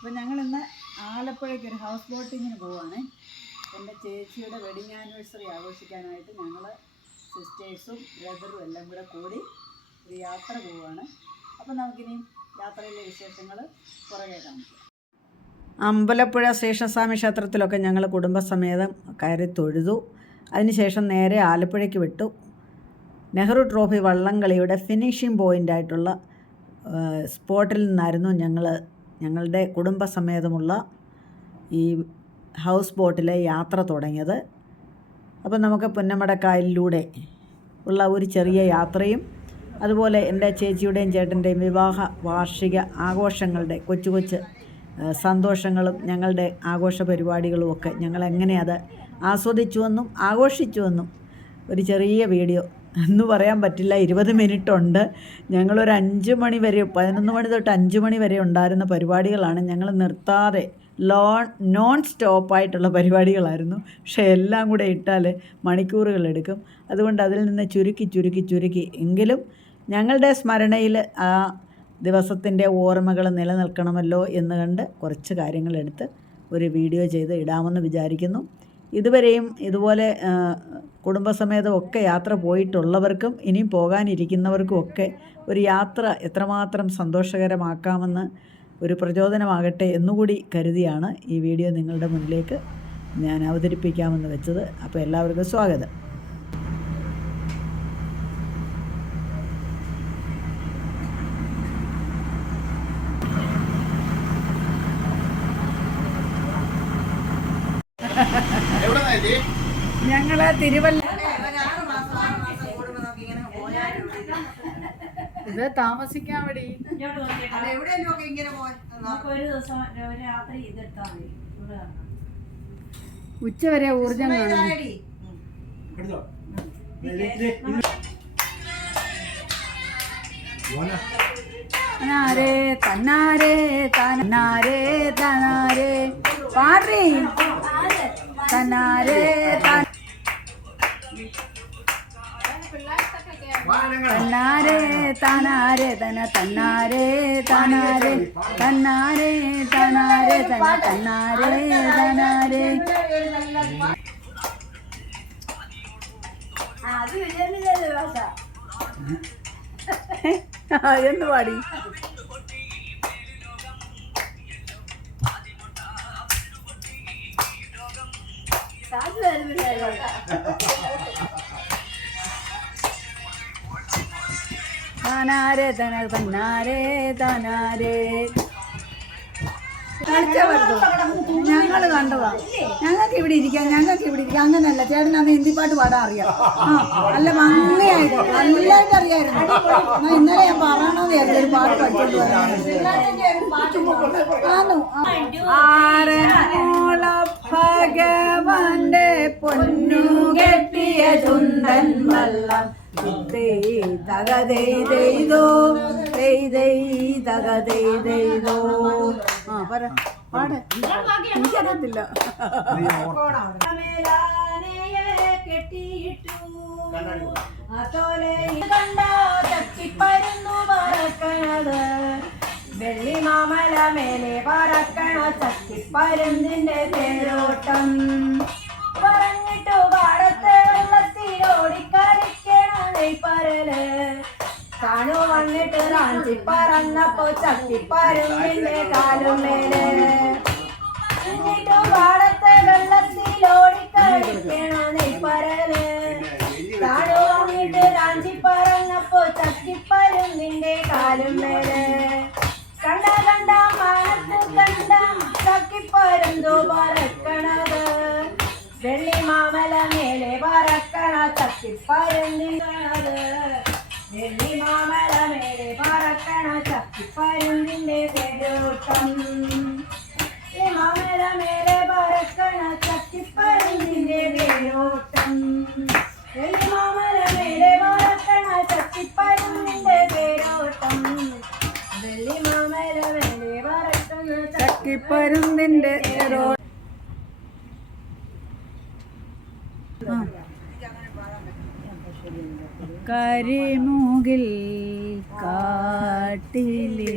അപ്പോൾ ഞങ്ങളിന്ന് ആലപ്പുഴയ്ക്ക് ഒരു ഹൗസ് ബോട്ടിങ്ങിന് പോവുകയാണ്. എൻ്റെ ചേച്ചിയുടെ വെഡിങ് ആനിവേഴ്സറി ആഘോഷിക്കാനായിട്ട് ഞങ്ങൾ സിസ്റ്റേഴ്സും ബ്രദറും എല്ലാം കൂടെ കൂടി ഒരു യാത്ര പോവുകയാണ്. അപ്പോൾ നമുക്കിനി യാത്രയിലെ വിശേഷങ്ങൾ പുറകെ കാണിക്കാം. അമ്പലപ്പുഴ ശ്രീകൃഷ്ണസ്വാമി ക്ഷേത്രത്തിലൊക്കെ ഞങ്ങൾ കുടുംബസമേതം കയറി തൊഴുതു. അതിനുശേഷം നേരെ ആലപ്പുഴയ്ക്ക് വിട്ടു. നെഹ്റു ട്രോഫി വള്ളംകളിയുടെ ഫിനിഷിംഗ് പോയിൻ്റായിട്ടുള്ള സ്പോട്ടിൽ നിന്നായിരുന്നു ഞങ്ങളുടെ കുടുംബസമേതമുള്ള ഈ ഹൗസ് ബോട്ടിലെ യാത്ര തുടങ്ങിയത്. അപ്പോൾ നമുക്ക് പുന്നമടക്കായലിലൂടെ ഉള്ള ഒരു ചെറിയ യാത്രയും അതുപോലെ എൻ്റെ ചേച്ചിയുടെയും ചേട്ടൻ്റെയും വിവാഹ വാർഷിക ആഘോഷങ്ങളുടെ കൊച്ചു കൊച്ചു സന്തോഷങ്ങളും ഞങ്ങളുടെ ആഘോഷ പരിപാടികളുമൊക്കെ ഞങ്ങളെങ്ങനെ അത് ആസ്വദിച്ചുവെന്നും ആഘോഷിച്ചുവെന്നും ഒരു ചെറിയ വീഡിയോ എന്ന് പറയാൻ പറ്റില്ല. 20 മിനിറ്റ് ഉണ്ട്. ഞങ്ങളൊരു 5 മണി വരെ 11 മണി തൊട്ട് 5 മണി വരെ ഉണ്ടായിരുന്ന പരിപാടികളാണ്. ഞങ്ങൾ നിർത്താതെ നോൺ സ്റ്റോപ്പായിട്ടുള്ള പരിപാടികളായിരുന്നു. പക്ഷേ എല്ലാം കൂടെ ഇട്ടാൽ മണിക്കൂറുകളെടുക്കും. അതുകൊണ്ട് അതിൽ നിന്ന് ചുരുക്കി എങ്കിലും ഞങ്ങളുടെ സ്മരണയിൽ ആ ദിവസത്തിൻ്റെ ഓർമ്മകൾ നിലനിൽക്കണമല്ലോ എന്ന് കണ്ട് കുറച്ച് കാര്യങ്ങളെടുത്ത് ഒരു വീഡിയോ ചെയ്ത് ഇടാമെന്ന് വിചാരിക്കുന്നു. ഇതുവരെയും ഇതുപോലെ കുടുംബസമേതം ഒക്കെ യാത്ര പോയിട്ടുള്ളവർക്കും ഇനിയും പോകാനിരിക്കുന്നവർക്കും ഒക്കെ ഒരു യാത്ര എത്രമാത്രം സന്തോഷകരമാക്കാമെന്ന് ഒരു പ്രചോദനമാകട്ടെ എന്നുകൂടി കരുതിയാണ് ഈ വീഡിയോ നിങ്ങളുടെ മുന്നിലേക്ക് ഞാൻ അവതരിപ്പിക്കാമെന്ന് വെച്ചത്. അപ്പോൾ എല്ലാവർക്കും സ്വാഗതം. ഞങ്ങള് തിരുവല്ല ഇത് താമസിക്കാൻ വേണ്ടി ഉച്ചവരെ ഊർജം തന്നാരേ തന്നാരേ തന്നാരേ തന്നാരേ പാടേ തന്നാരേ തന്നാരേ തനാരേ തന തന്നാരേ തനാരേ തന്നാരേ തനാരേ തന തന്നാരേ തനാരേ എന്ന് പാടി തനാരേ തന തന്നാരേ തനാരേ ഞങ്ങൾ കണ്ടതാ. ഞങ്ങൾക്ക് ഇവിടെ ഇരിക്കാം അങ്ങനല്ല. ചേട്ടൻ അന്ന് ഹിന്ദി പാട്ട് പാടാൻ അറിയാം. നല്ല ഭംഗിയായിട്ട് നല്ലതായിട്ട് അറിയായിരുന്നു. ഇന്നലെ ഞാൻ പറയണമെന്ന് വിചാരിച്ചു ഒരു പാട്ട് പഠിച്ചോണ്ട് വരാൻ. ഭഗവാന്റെ പൊന്നു കെട്ടിയ ചുണ്ടൻ വള്ളം തകതെയ്തോ തകതെയ്തോ എനിക്കറിയത്തില്ല. കെട്ടിയിട്ടു ചട്ടിപ്പരുന്നു പറക്കണത് വെള്ളി മാമല മേലെ പറക്കണ ചട്ടിപ്പരുന്നിന്റെ തേരോട്ടം പറഞ്ഞിട്ടു പാടത്തെ വെള്ളത്തിലോടിക്കളിക്കണ നെയ്പ്പരല് കാണു വന്നിട്ട് റാഞ്ചി പറന്നപ്പോ ചട്ടിപ്പരുന്നിന്റെ കാലും മേലെ എന്നിട്ടു പാടത്തെ വെള്ളത്തിലോടിക്കളിക്കണ നെയ്പ്പരല് കാണു വന്നിട്ട് റാഞ്ചി പറന്നപ്പോ ചട്ടിപ്പരുന്നിന്റെ കാലും മേലെ കണ്ട മാനത്ത് കണ്ട ചട്ടിപ്പരുന്തോ പറക്കണത് വെള്ളി മാമല മേലെ പറക്കണ ചട്ടിപ്പരുന്നിന്നത് വെള്ളി മാമല മേലെ പറക്കണ ചട്ടിപ്പരുന്നിന്റെ തേരോട്ടം മാമല മേലെ പറക്കണ ചട്ടിപ്പരുന്നിന്റെ തേരോട്ടം വെള്ളി മാമല മേലെ പറക്കണ ചട്ടിപ്പരുന്നിന്റെ തേരോട്ടം വെള്ളി മാമല മേലെ പറക്കണ ചട്ടിപ്പരുന്നിന്റെ തേരോട്ടം. കരിമുകിൽ കാട്ടിലെ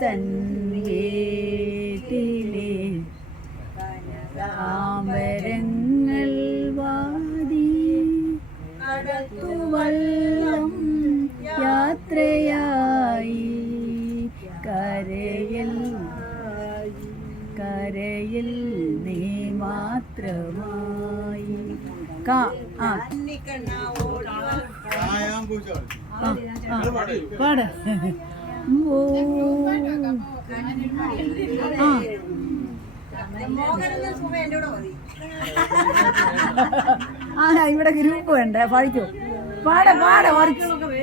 തൻ വീട്ടിലെ താമരങ്ങൾ വാടി കടത്തുവള്ളം യാത്രയായി കരയിൽ നീ മാത്രമായി പാട ഇവിടെ ഗ്രൂപ്പ് വേണ്ട പഠിക്കൂ പാടെ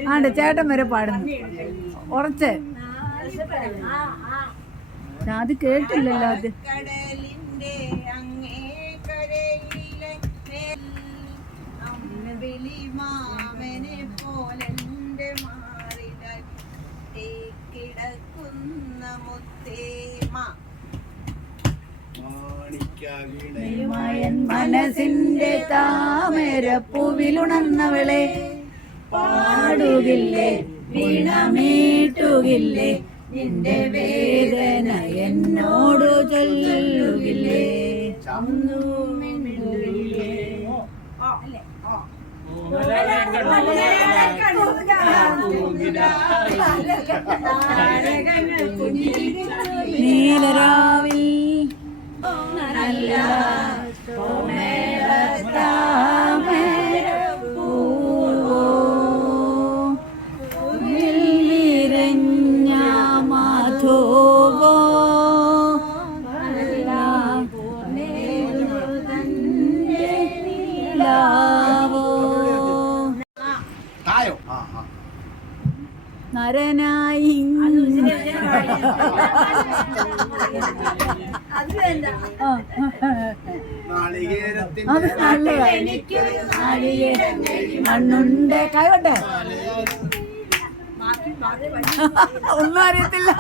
ആണ്ട് ചേട്ടൻ വരെ പാടുന്നു ഉറച്ച് അത് കേട്ടില്ലല്ലോ അത് മനസ്സിന്റെ താമരപ്പൂവിലുണർന്നവളെ പാടുകില്ലേ വീണമീട്ടുകില്ലേ നിന്റെ വേദന എന്നോട് ചൊല്ലുകില്ലേ നീലരാവിൽ നല്ല വിരഞ്ഞ മാധോവോ നരനായി അത് നല്ലതാ മണ്ണുണ്ട് കൈവട്ടെ ഒന്നും അറിയത്തില്ല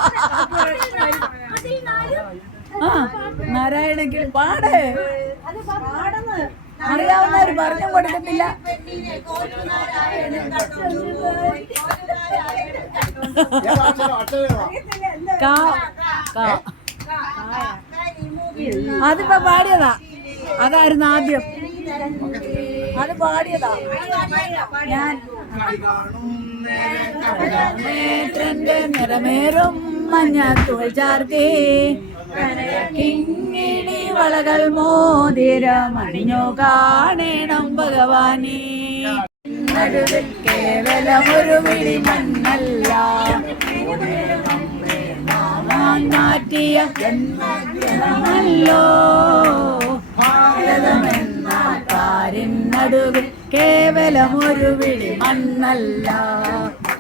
നാരായണക്ക് പാടേ അറിയാവുന്നവര് പറഞ്ഞു കൊടുക്കത്തില്ല അതിപ്പോ പാടിയതാ അതായിരുന്നു ആദ്യം അത് പാടിയതാ ഞാൻ നിറമേറും മഞ്ഞത്തൂൾ ചാർത്തി കിങ്ങിണി വളകൾ മോതിരമണിഞ്ഞു കാണണം ഭഗവാനേ നടുവിൽ കേവലമൊരു വിളി മണ്ണല്ല മാറ്റിയ ജന്മല്ലോ ഭാരതമെന്ന കാരിൻ നടുവിൽ കേവലമൊരു വിളി മണ്ണല്ല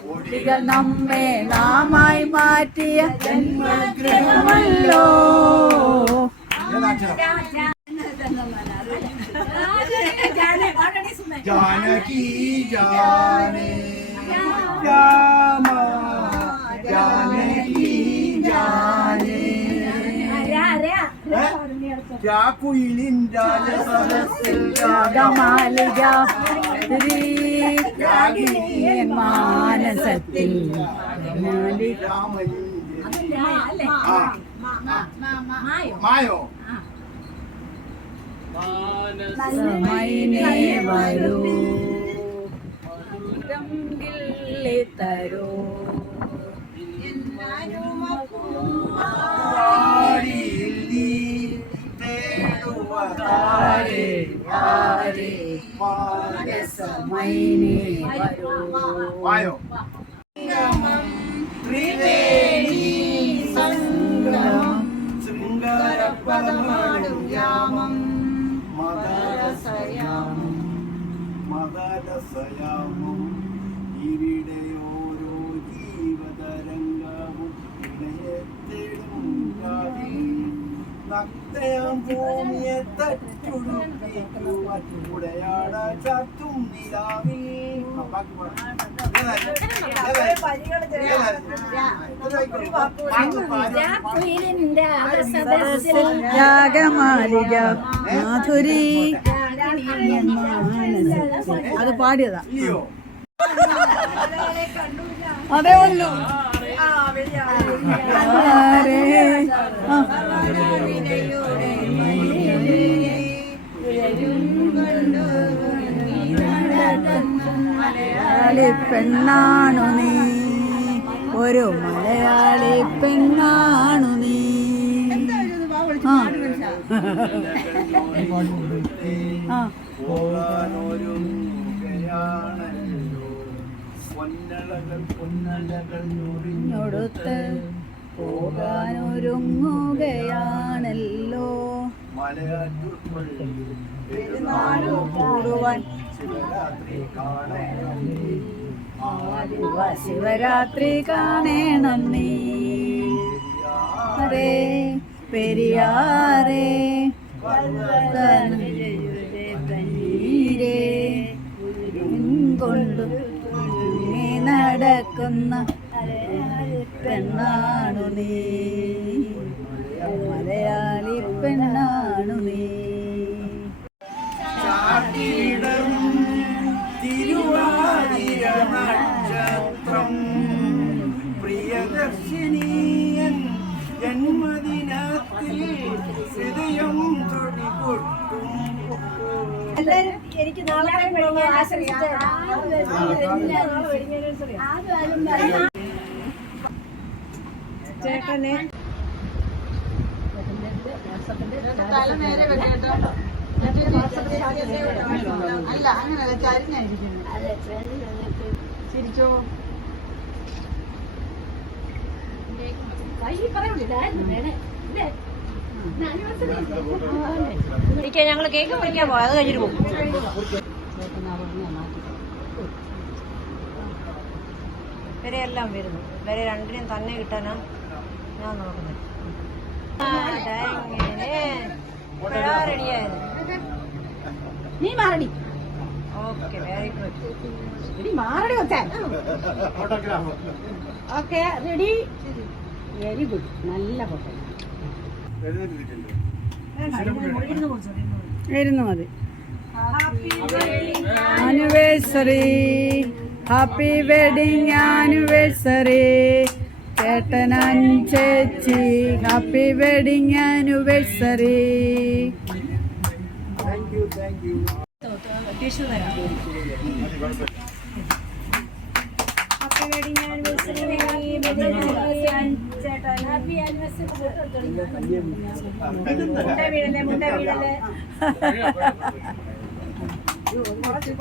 കുട്ടികൾ നമ്മെ നാമായി മാറ്റിയ ജന്മഗ്രഹമല്ലോ जानकी जाने राम जानकी जाने രാക്കുയിലിൻ രാജസദസ്സിൽ രാഗമാലിക മാനസത്തിൽ മായോ സമയനെ വരൂ തരൂ സമയനെ വരൂ ത്രിവേണി സംഗമം ശൃംഗാരപദമാടും യാമം മദരസയാമം ഇവിടെ ഓരോ ജീവതരംഗവും ഇടയത്തിടും നക്തയം ഭൂമിയെ തട്ടുടുപ്പിക്കുവാൻ ഉടയാട ചാത്തും നിലാവി രാഗമാലിക മാധുരി അത് പാടിയതാ അതേ ഉള്ളൂ മലയാളി പെണ്ണാണു നീ, ഒരു മലയാളി പെണ്ണാണു നീ. പൊന്നളകൾ പോകാനൊരുങ്ങുകയാണല്ലോ, കൂടുവാൻ ശിവരാത്രി കാണണം നീ. ഹരേ പെരിയാറേ തണ്ണീരേ കൊണ്ടു നീ നടക്കുന്ന പെണ്ണാണു നീ, മലയാളി പെണ്ണാണു നീ. തിരുവാതിര നക്ഷത്രം പ്രിയദർശിനിയൻ ജന്മദിനത്തിൽ ഹൃദയം തുടികൊട്ടും. എനിക്ക് നാളെ ആശ്രയിച്ചു ചേട്ടനെ തല നേരെ വെക്കട്ടോ. അല്ല അങ്ങനല്ല, ചരിഞ്ഞായിരിക്കുന്നു. ചിരിച്ചോ. ഞങ്ങള് കേക്ക് മുറിക്കാൻ പോകാം, അത് കഴിഞ്ഞിട്ട് പോകും. ഇവരെല്ലാം വരുന്നു, ഇവരെ രണ്ടിനും തന്നെ കിട്ടാനാ ഞാൻ നോക്കുന്നത്. റെഡിയായത് നീ മാറടി. Okay, very good. ഇനി മാറടി വെക്കാൻ. Okay, ready, very good. നല്ല ഫോട്ടോ ഇരുന്നു മതി. Anniversary, happy wedding anniversary. ചേട്ടനാൻ ചേച്ചി, ഹാപ്പി വെഡിങ് ആനിവേഴ്സറി. ടിഷ്യൂ തരാം. ഹാപ്പി വെഡിങ് ആനിവേഴ്സറി ചേട്ടൻ. Happy anniversary. മുണ്ട വീടല്ലേ, മുണ്ട വീടല്ലേ. കുറച്ച്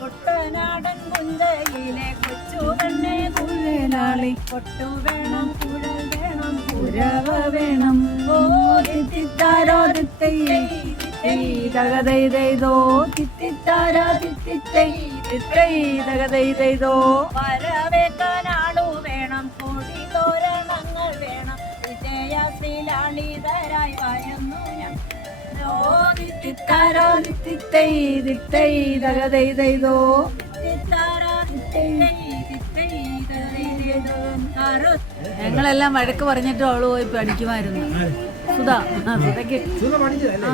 കുട്ടനാടൻ കുന്തയിലെ കൊച്ചു പെണ്ണെ കുഴലാളി കൊട്ടു വേണം കുഴൽ വേണം കുരവ വേണം ഓ തിത്തിത്താരോ തിത്തയ്യേ തകതൈതോ തിത്തിത്താരോ തിത്തിത്തൈ തിത്തൈ തകതൈതോ വരവേക്കാനാളു വേണം കൊടി തോരണങ്ങൾ വേണം വിജയത്തിലാളിതരായി വരുന്നു ഞാൻ തിത്തിത്താരോ തിത്തൈ തിത്തൈ തകതൈതോ തിത്തിത്താരോ തിത്തൈ തിത്തൈ തകതൈതോ. ഞങ്ങളെല്ലാം വഴക്ക് പറഞ്ഞിട്ട് അവള് പോയി പഠിക്കുമായിരുന്നു. സുധ സുധയ്ക്ക് ആ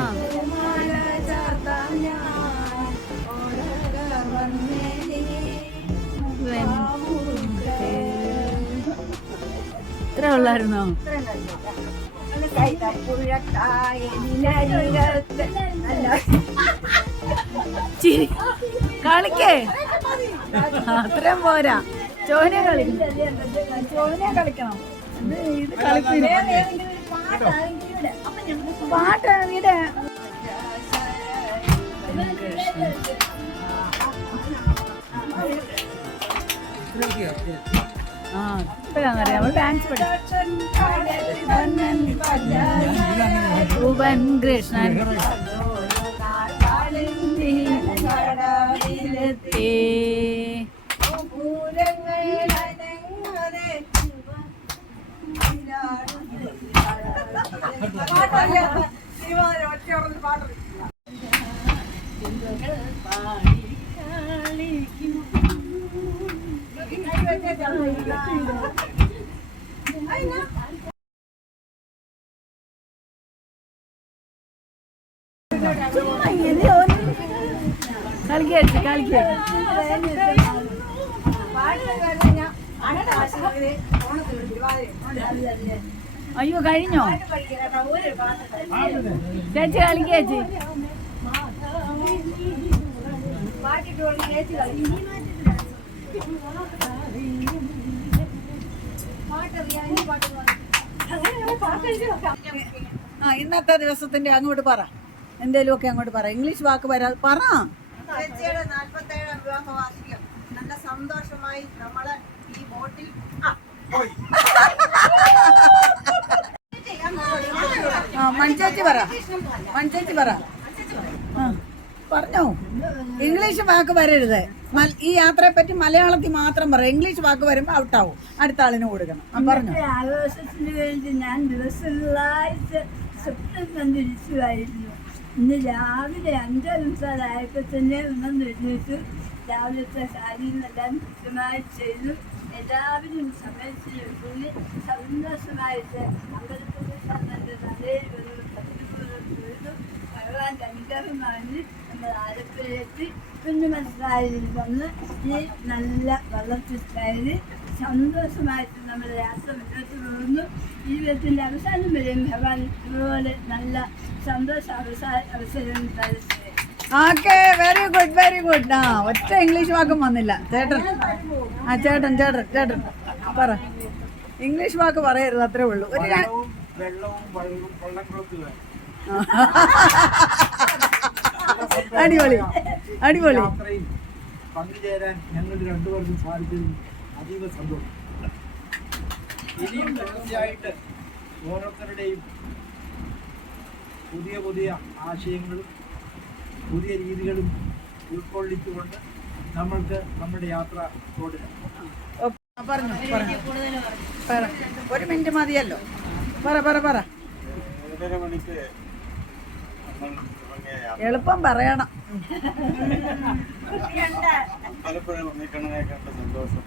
ഇത്ര ഉള്ളായിരുന്നോ? കളിക്കേ അത്രയും പോരാ. ചോന കളിക്കണം. ഇത് കളിപ്പില്ല പാട്ട് ഇവിടെ ആ ഇപ്പഴാന്നറിയാം ഡാൻസ് രൂപൻ കൃഷ്ണൻ കളിക്കേ അയ്യോ കഴിഞ്ഞോ ചേച്ചി കളിക്കേ ചേച്ചി ആ ഇന്നത്തെ ദിവസത്തിന്റെ അങ്ങോട്ട് പറ എന്തേലുമൊക്കെ അങ്ങോട്ട് പറ. ഇംഗ്ലീഷ് വാക്ക് വരാ പറ. ചേച്ചിയുടെ 47ാം വിവാഹ വാർഷികം നല്ല സന്തോഷമായി നമ്മള് ഈ ബോട്ടിൽ മൺചേച്ചി പറ പറഞ്ഞോ. ഇംഗ്ലീഷ് വാക്ക് വരരുത്. ഈ യാത്രയെ പറ്റി മലയാളത്തിൽ മാത്രം പറ. ഇംഗ്ലീഷ് വാക്ക് വരുമ്പോ ഔട്ടാവും. അടുത്ത ആളിന് കൊടുക്കണം. പറഞ്ഞു. ആഘോഷത്തിന് വേണ്ടി ഞാൻ ദിവസങ്ങളായിട്ട് സ്വപ്നം കണ്ടിരിക്കുമായിരുന്നു. ഇന്ന് രാവിലെ 5:30 തന്നെ ഉണർന്നെഴുന്നേറ്റ് രാവിലത്തെ കാര്യങ്ങളെല്ലാം കൃത്യമായി ചെയ്തു. എല്ലാവരും സമയത്തിന് കൂടി സന്തോഷമായിട്ട് അമ്പലത്തിൽ തന്നെ തലയിൽ ഒരു ചെയ്തു. ഭഗവാന്റെ അനുഗ്രഹം വാങ്ങി നമ്മൾ ആലപ്പുഴയെത്തി കുഞ്ഞു മനസ്സിലായതിൽ വന്ന് ഈ നല്ല വള്ളത്തിൽ കയറി സന്തോഷമായിട്ട് നമ്മുടെ യാത്ര മുന്നോട്ട് പോകുന്നു. ജീവിതത്തിൻ്റെ അവസാനം വരെയും ഭഗവാൻ ഇതുപോലെ നല്ല സന്തോഷ അവസരം തരുന്നത്. Okay very good. ആ ഒറ്റ ഇംഗ്ലീഷ് വാക്കും വന്നില്ല. ചേട്ടൻ പറ. ഇംഗ്ലീഷ് വാക്ക് പറയരുത്, അത്രേ ഉള്ളൂ. ഒരു അടിപൊളി പങ്കുചേരാൻ ഞങ്ങൾ രണ്ടുപേർക്കും സാധിച്ചതിൽ അതീവ സന്തോഷം. ഇനിയും തുടർച്ചയായിട്ട് ഓരോരുത്തരുടെയും പുതിയ ആശയങ്ങളും പുതിയ രീതികളും ഉൾക്കൊള്ളിച്ചുകൊണ്ട് നമ്മൾക്ക് നമ്മുടെ യാത്ര തുടരാം. പറഞ്ഞു. ഒരു മിനിറ്റ് മതിയല്ലോ. പറ. എളുപ്പം പറയണം. പലപ്പോഴും ഉണ്ണിക്കണ്ണനെ കണ്ട സന്തോഷം.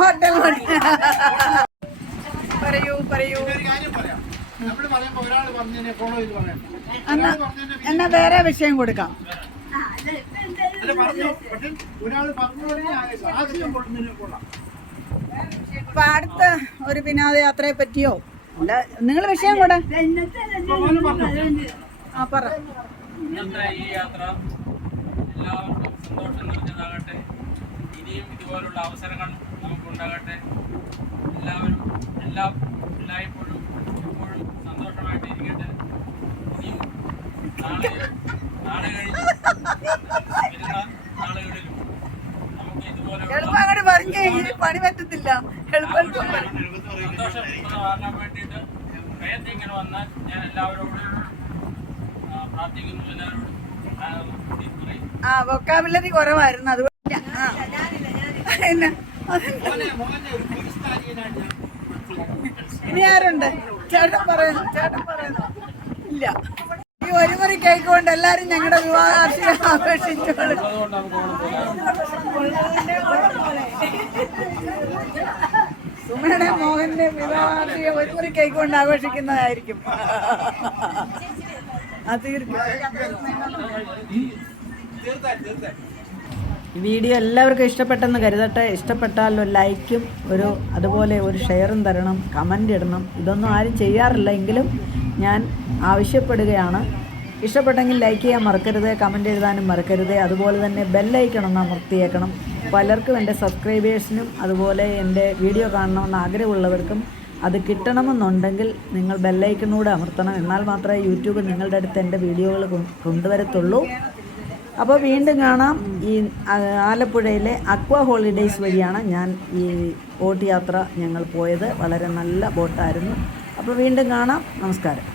ഹോട്ടൽ പറയൂ. എന്നാ വേറെ വിഷയം കൊടുക്കാം. അപ്പൊ അടുത്ത ഒരു വിനോദയാത്രയെ പറ്റിയോ അല്ല, നിങ്ങൾ വിഷയം കൂടെ പറ. ഇന്നത്തെ ഈ യാത്ര എല്ലാവർക്കും സന്തോഷം നിറഞ്ഞതാകട്ടെ. ഇനിയും ഇതുപോലുള്ള അവസരങ്ങൾ നമുക്കുണ്ടാകട്ടെ. എല്ലായ്പ്പോഴും എപ്പോഴും സന്തോഷമായിട്ടിരിക്കട്ടെ. ഇനിയും നാളെ കഴിഞ്ഞ് വരുന്ന നാളുകളിലും നമുക്ക് ഇതുപോലെ എളുപ്പം അങ്ങോട്ട് പറഞ്ഞേ, ഇനി പണി പറ്റത്തില്ല. എളുപ്പം സന്തോഷപ്രദമാകാൻ വേണ്ടിയിട്ട് പ്രയത്നിക്കണം വന്നാൽ ഞാൻ എല്ലാവരോടും പ്രാർത്ഥിക്കുന്നു. എല്ലാവരോടും പറയും. വൊക്കാബുലറി കുറവായിരുന്നു അതുകൊണ്ട് ഇനി ആരുണ്ട്? ചേട്ടൻ പറയുന്നു ഇല്ല. ഈ ഒരു മുറി കേക്ക് കൊണ്ട് എല്ലാരും ഞങ്ങളുടെ വിവാഹാർഷികം ആഘോഷിച്ചോളൂ. സുമയുടെ മോഹന്റെ വിവാഹാർഷികം ഒരു മുറി കേക്ക് കൊണ്ട് ആഘോഷിക്കുന്നതായിരിക്കും. ഈ വീഡിയോ എല്ലാവർക്കും ഇഷ്ടപ്പെട്ടെന്ന് കരുതട്ടെ. ഇഷ്ടപ്പെട്ടാൽ ഒരു ലൈക്കും അതുപോലെ ഒരു ഷെയറും തരണം, കമൻ്റ് ഇടണം. ഇതൊന്നും ആരും ചെയ്യാറില്ല, എങ്കിലും ഞാൻ ആവശ്യപ്പെടുകയാണ്. ഇഷ്ടപ്പെട്ടെങ്കിൽ ലൈക്ക് ചെയ്യാൻ മറക്കരുത്, കമൻ്റ് എഴുതാനും മറക്കരുത്. അതുപോലെ തന്നെ ബെല്ലൈക്കൺ ഒന്ന് അമർത്തിയേക്കണം. പലർക്കും എൻ്റെ സബ്സ്ക്രൈബേഴ്സിനും അതുപോലെ എൻ്റെ വീഡിയോ കാണണമെന്ന് ആഗ്രഹമുള്ളവർക്കും അത് കിട്ടണമെന്നുണ്ടെങ്കിൽ നിങ്ങൾ ബെല്ലൈക്കണൂടെ അമർത്തണം. എന്നാൽ മാത്രമേ യൂട്യൂബ് നിങ്ങളുടെ അടുത്ത് എൻ്റെ വീഡിയോകൾ കൊണ്ടുവരത്തുള്ളൂ. അപ്പോൾ വീണ്ടും കാണാം. ഈ ആലപ്പുഴയിലെ അക്വ ഹോളിഡേയ്സ് വഴിയാണ് ഞാൻ ഈ ബോട്ട് യാത്ര ഞങ്ങൾ പോയത്. വളരെ നല്ല ബോട്ടായിരുന്നു. അപ്പോൾ വീണ്ടും കാണാം. നമസ്കാരം.